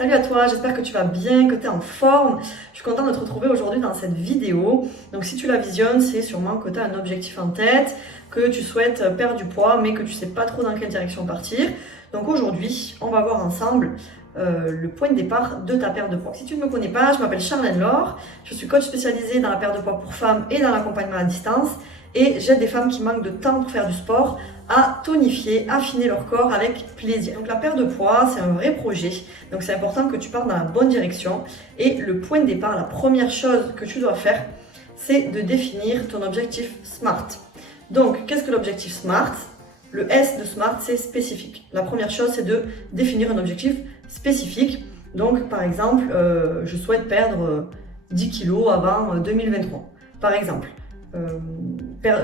Salut à toi, j'espère que tu vas bien, que tu es en forme. Je suis contente de te retrouver aujourd'hui dans cette vidéo. Donc si tu la visionnes, c'est sûrement que tu as un objectif en tête, que tu souhaites perdre du poids, mais que tu ne sais pas trop dans quelle direction partir. Donc aujourd'hui, on va voir ensemble le point de départ de ta perte de poids. Si tu ne me connais pas, je m'appelle Charlène Laure, je suis coach spécialisée dans la perte de poids pour femmes et dans l'accompagnement à distance. Et j'aide des femmes qui manquent de temps pour faire du sport à tonifier, affiner leur corps avec plaisir. Donc la perte de poids, c'est un vrai projet. Donc c'est important que tu partes dans la bonne direction. Et le point de départ, la première chose que tu dois faire, c'est de définir ton objectif SMART. Donc qu'est-ce que l'objectif SMART? Le S de SMART, c'est spécifique. La première chose, c'est de définir un objectif spécifique. Donc par exemple, je souhaite perdre 10 kg avant 2023. Par exemple.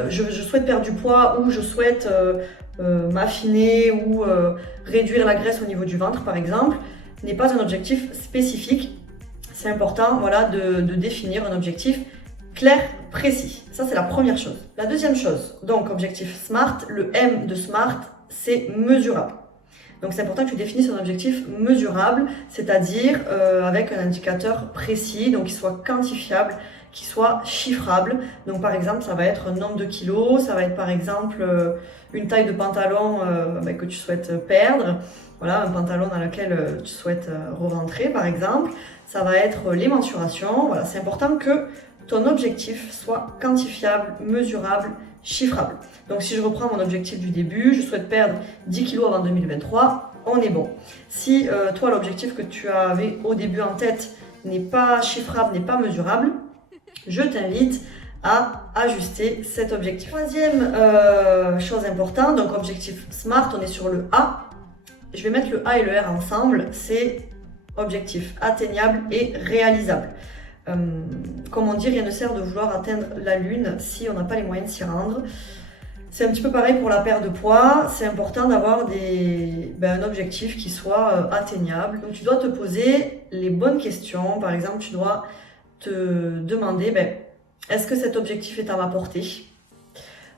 Je souhaite perdre du poids ou je souhaite m'affiner ou réduire la graisse au niveau du ventre par exemple, n'est pas un objectif spécifique. C'est important de définir un objectif clair, précis. Ça c'est la première chose. La deuxième chose, donc objectif SMART, le M de SMART, c'est mesurable. Donc c'est important que tu définisses un objectif mesurable, c'est-à-dire avec un indicateur précis, donc qui soit quantifiable, qui soit chiffrable. Donc par exemple, ça va être un nombre de kilos, ça va être par exemple une taille de pantalon que tu souhaites perdre, voilà, un pantalon dans lequel tu souhaites re-rentrer par exemple. Ça va être les mensurations, voilà, c'est important que ton objectif soit quantifiable, mesurable, chiffrable. Donc si je reprends mon objectif du début, je souhaite perdre 10 kg avant 2023, on est bon. Si toi l'objectif que tu avais au début en tête n'est pas chiffrable, n'est pas mesurable, je t'invite à ajuster cet objectif. Troisième chose importante, donc objectif SMART, on est sur le A. Je vais mettre le A et le R ensemble, c'est objectif atteignable et réalisable. Comme on dit, rien ne sert de vouloir atteindre la lune si on n'a pas les moyens de s'y rendre. C'est un petit peu pareil pour la perte de poids, c'est important d'avoir un objectif qui soit atteignable. Donc tu dois te poser les bonnes questions, par exemple tu dois te demander est-ce que cet objectif est à ma portée?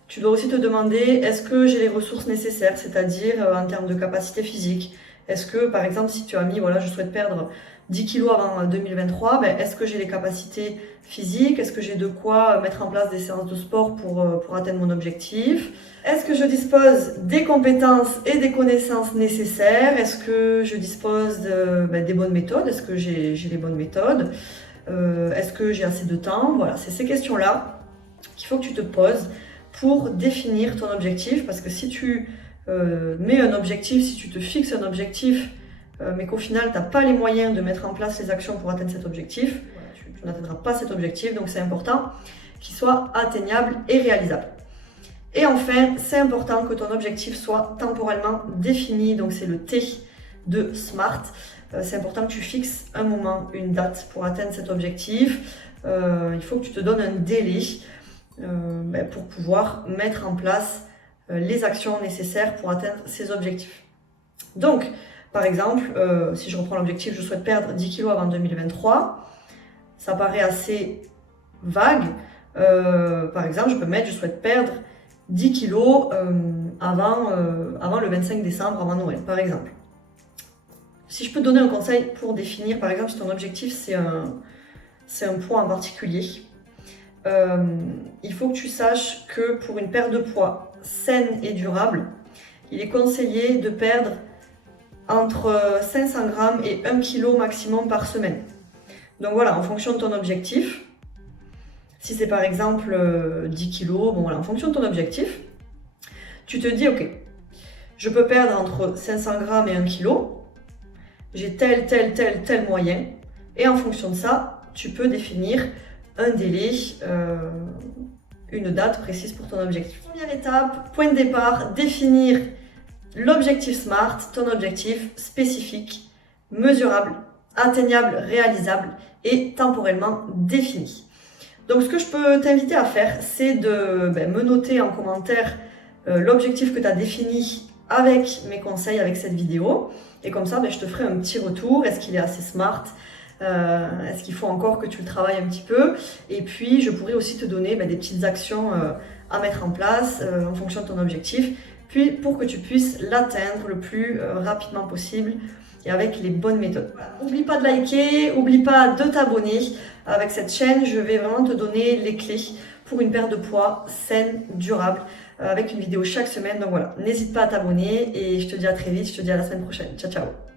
Tu dois aussi te demander est-ce que j'ai les ressources nécessaires, c'est-à-dire en termes de capacité physique. Est-ce que par exemple si tu as mis je souhaite perdre 10 kg avant 2023, est-ce que j'ai les capacités physiques? Est-ce que j'ai de quoi mettre en place des séances de sport pour atteindre mon objectif? Est-ce que je dispose des compétences et des connaissances nécessaires? Est-ce que je dispose des bonnes méthodes? Est-ce que j'ai les bonnes méthodes? Est-ce que j'ai assez de temps? Voilà, c'est ces questions-là qu'il faut que tu te poses pour définir ton objectif. Parce que si tu mets un objectif, si tu te fixes un objectif, mais qu'au final, tu n'as pas les moyens de mettre en place les actions pour atteindre cet objectif, tu n'atteindras pas cet objectif. Donc c'est important qu'il soit atteignable et réalisable. Et enfin, c'est important que ton objectif soit temporellement défini. Donc c'est le T de SMART. C'est important que tu fixes un moment, une date pour atteindre cet objectif. Il faut que tu te donnes un délai pour pouvoir mettre en place les actions nécessaires pour atteindre ces objectifs. Donc, par exemple, si je reprends l'objectif, je souhaite perdre 10 kg avant 2023, ça paraît assez vague. Par exemple, je peux mettre, je souhaite perdre 10 kg avant le 25 décembre, avant Noël, par exemple. Si je peux te donner un conseil pour définir, par exemple, si ton objectif c'est un poids en particulier, il faut que tu saches que pour une perte de poids saine et durable, il est conseillé de perdre entre 500 grammes et 1 kg maximum par semaine. Donc voilà, en fonction de ton objectif, si c'est par exemple 10 kg, en fonction de ton objectif, tu te dis ok, je peux perdre entre 500 grammes et 1 kg, j'ai tel moyen, et en fonction de ça, tu peux définir un délai, une date précise pour ton objectif. Première étape, point de départ, définir l'objectif SMART, ton objectif spécifique, mesurable, atteignable, réalisable et temporellement défini. Donc ce que je peux t'inviter à faire, c'est de me noter en commentaire l'objectif que tu as défini avec mes conseils, avec cette vidéo. Et comme ça, je te ferai un petit retour. Est-ce qu'il est assez smart? Est-ce qu'il faut encore que tu le travailles un petit peu? Et puis, je pourrais aussi te donner des petites actions à mettre en place en fonction de ton objectif, puis pour que tu puisses l'atteindre le plus rapidement possible et avec les bonnes méthodes. Voilà. N'oublie pas de liker, n'oublie pas de t'abonner. Avec cette chaîne, je vais vraiment te donner les clés pour une perte de poids saine, durable, avec une vidéo chaque semaine. Donc voilà, n'hésite pas à t'abonner et je te dis à très vite, je te dis à la semaine prochaine. Ciao, ciao.